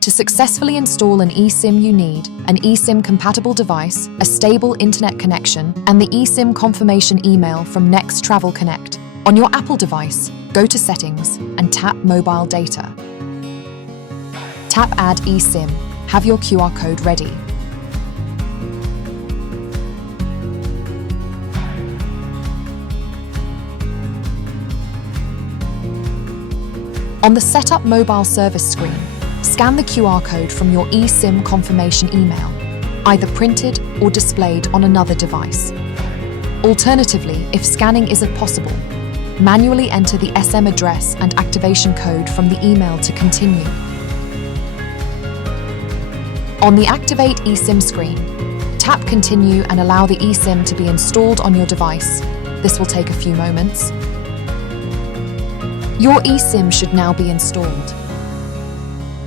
To successfully install an eSIM, you need an eSIM-compatible device, a stable internet connection, and the eSIM confirmation email from Next Travel Connect. On your Apple device, go to Settings and tap Mobile Data. Tap Add eSIM. Have your QR code ready. On the Setup Mobile Service screen, scan the QR code from your eSIM confirmation email, either printed or displayed on another device. Alternatively, if scanning isn't possible, manually enter the SM address and activation code from the email to continue. On the Activate eSIM screen, tap Continue and allow the eSIM to be installed on your device. This will take a few moments. Your eSIM should now be installed.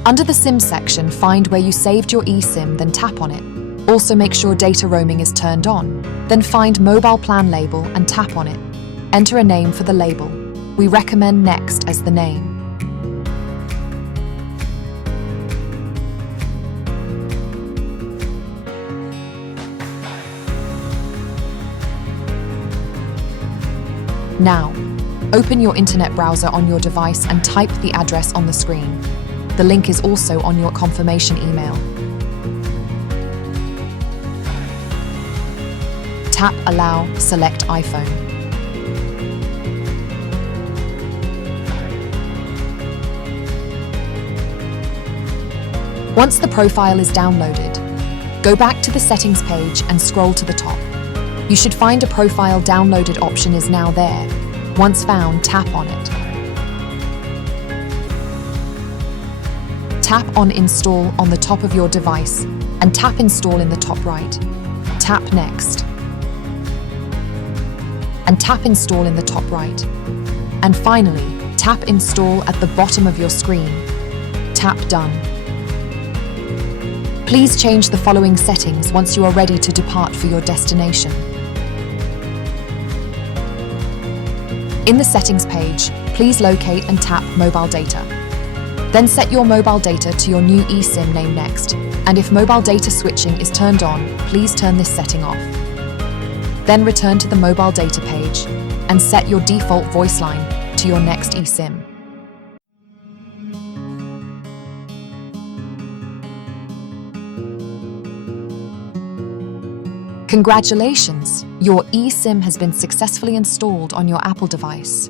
Under the SIM section, find where you saved your eSIM, then tap on it. Also make sure data roaming is turned on. Then find Mobile Plan label and tap on it. Enter a name for the label. We recommend Next as the name. Now, open your internet browser on your device and type the address on the screen. The link is also on your confirmation email. Tap Allow, select iPhone. Once the profile is downloaded, go back to the settings page and scroll to the top. You should find a profile downloaded option is now there. Once found, tap on it. Tap on Install on the top of your device and tap Install in the top right. Tap Next. And tap Install in the top right. And finally, tap Install at the bottom of your screen. Tap Done. Please change the following settings once you are ready to depart for your destination. In the settings page, please locate and tap Mobile Data. Then set your mobile data to your new eSIM named Next, and if mobile data switching is turned on, please turn this setting off. Then return to the mobile data page and set your default voice line to your Next eSIM. Congratulations! Your eSIM has been successfully installed on your Apple device.